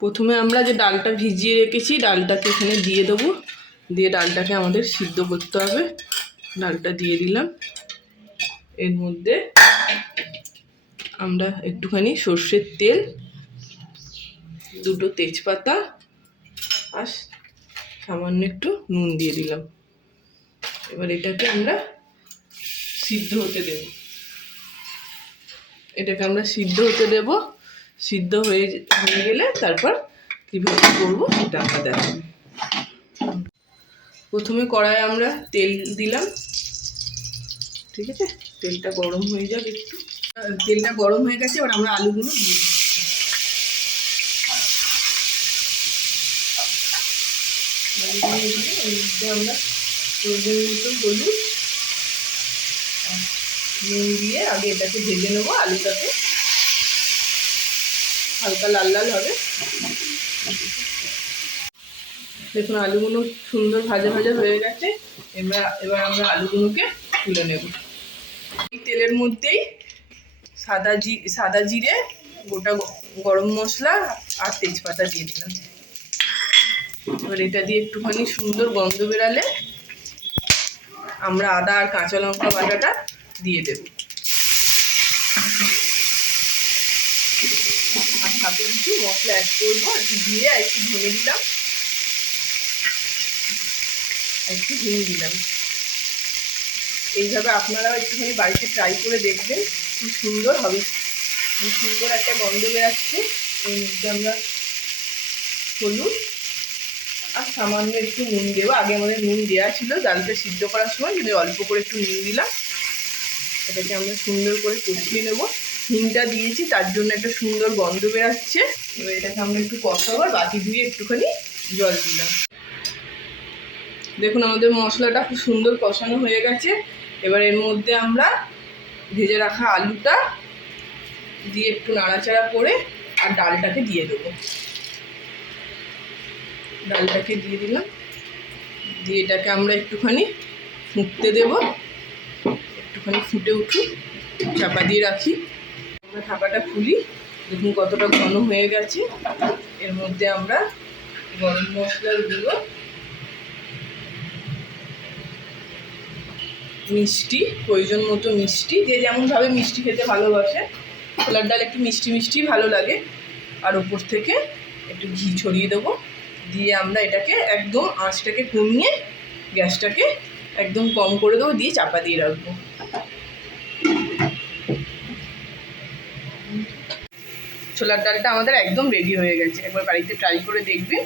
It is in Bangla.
প্রথমে আমরা যে ডালটা ভিজিয়ে রেখেছি, ডালটাকে এখানে দিয়ে দেবো। দিয়ে ডালটাকে আমাদের সিদ্ধ করতে হবে। ডালটা দিয়ে দিলাম। এর মধ্যে আমরা একটুখানি সর্ষের তেল, দুটো তেজপাতা আর সামান্য একটু নুন দিয়ে দিলাম। এবার এটাকে আমরা সিদ্ধ হতে দেব। এটাকে আমরা সিদ্ধ হতে দেব। সিদ্ধ হয়ে হয়ে গেলে তারপর কীভাবে করব সেটা আমরা দেখাবো। প্রথমে কড়াই আমরা তেল দিলাম। ঠিক আছে? তেলটা গরম হয়ে যাক একটু। তেলটা গরম হয়ে গেছে, এবার আমরা আলুগুলো দিয়ে আমরা মতো নুন দিয়ে আগে এটাকে ভেজে নেব আলুটাকে। হালকা লাল লাল হবে। দেখুন, আলুগুলো সুন্দর ভাজা ভাজা হয়ে গেছে। এবার এবার আমরা আলুগুলোকে তুলে নেব। এই তেলের মধ্যেই সাদা জি, সাদা জিরে, গোটা গরম মশলা আর তেজপাতা দিয়ে দিলাম। এবার এটা দিয়ে একটুখানি সুন্দর গন্ধ বেরালে আমরা আদা আর কাঁচা লঙ্কা বাটাটা দিয়ে দেব। সাথে কিছু মশলা অ্যাড করব আর একটু দিয়ে একটু ধনে দিলাম। একটু হিং দিলাম। এইভাবে আপনারাও একটুখানি বাড়িতে ট্রাই করে দেখবেন খুব সুন্দর হবে। খুব সুন্দর একটা গন্ধ বেরাচ্ছে। মধ্যে আমরা হলুদ আর সামান্য একটু নুন দেবো। আগে আমাদের নুন দেওয়া ছিল ডালটা সিদ্ধ করার সময় কিন্তু অল্প করে একটু নুন দিলাম এটাকে আমরা সুন্দর করে কষিয়ে নেব। হিংটা দিয়েছি, তার জন্য একটা সুন্দর গন্ধ বেরাচ্ছে। এবার এটাকে আমরা একটু কষাবো আর বাকি ধুয়ে একটুখানি জল দিলাম। দেখুন, আমাদের মশলাটা খুব সুন্দর কষানো হয়ে গেছে। এবার এর মধ্যে আমরা ভেজে রাখা আলুটা দিয়ে একটু নাড়াচাড়া করে আর ডালটাকে দিয়ে দেবো। ডালটাকে দিয়ে দিলাম। দিয়ে এটাকে আমরা একটুখানি ফুটতে দেব। একটুখানি ফুটে উঠুক, চাপা দিয়ে রাখি। আমরা ঢাকাটা খুলি, দেখুন কতটা ঘন হয়ে গেছে। এর মধ্যে আমরা গরম মশলার গুঁড়ো, মিষ্টি, প্রয়োজন মতো মিষ্টি, যে যেমনভাবে মিষ্টি খেতে ভালোবাসে। ছোলার ডাল একটু মিষ্টি মিষ্টি ভালো লাগে। আর ওপর থেকে একটু ঘি ছড়িয়ে দেবো। দিয়ে আমরা এটাকে একদম আঁচটাকে কমিয়ে গ্যাসটাকে একদম কম করে দেবো, দিয়ে চাপা দিয়ে রাখব। ছোলার ডালটা আমাদের একদম রেডি হয়ে গেছে। একবার বাড়িতে ট্রাই করে দেখবে।